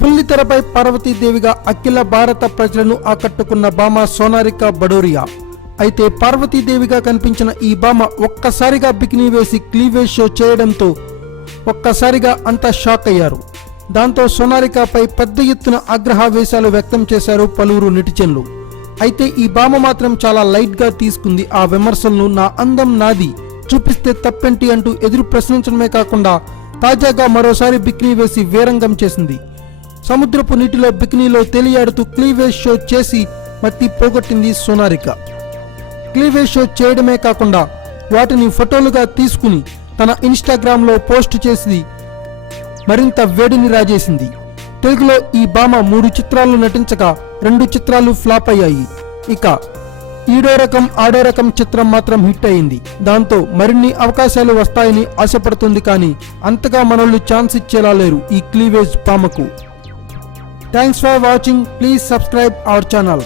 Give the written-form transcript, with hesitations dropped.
బుల్లితెరపై పార్వతీదేవిగా అఖిల భారత ప్రజలను ఆకట్టుకున్న భామ సోనారిక బడోరియా. అయితే పార్వతీదేవిగా కనిపించిన ఈ భామ ఒక్కసారిగా బికినీ వేసి క్లీవేజ్ షో చేయడంతో ఒక్కసారిగా అంతా షాక్ అయ్యారు. దాంతో సోనారికపై పెద్ద ఎత్తున ఆగ్రహావేశాలు వ్యక్తం చేశారు పలువురు నెటిజన్లు. అయితే ఈ భామ మాత్రం చాలా లైట్ గా తీసుకుంది ఆ విమర్శలను. నా అందం నాది, చూపిస్తే తప్పేంటి అంటూ ఎదురు ప్రశ్నించడమే కాకుండా తాజాగా మరోసారి బికినీ వేసి వీరంగం చేసింది. సముద్రపు నీటిలో బికినీలో తేలియాడుతూ క్లీవేజ్ షో చేసి మత్తి పోగొట్టింది సోనారిక. క్లీవేజ్ షో చేయడమే కాకుండా వాటిని ఫోటోలుగా తీసుకుని తన ఇన్స్టాగ్రామ్ లో పోస్ట్ చేసి మరింత వేడిని రాజేసింది. తెలుగులో ఈ భామ 3 చిత్రాలు నటించగా 2 చిత్రాలు ఫ్లాప్ అయ్యాయి. ఇక ఈడో రకం ఆడో రకం చిత్రం మాత్రం హిట్ అయింది. దాంతో మరిన్ని అవకాశాలు వస్తాయని ఆశపడుతుంది. కానీ అంతగా మనోళ్ళు ఛాన్స్ ఇచ్చేలా లేరు ఈ క్లీవేజ్ భామకు. Thanks for watching. Please subscribe our channel.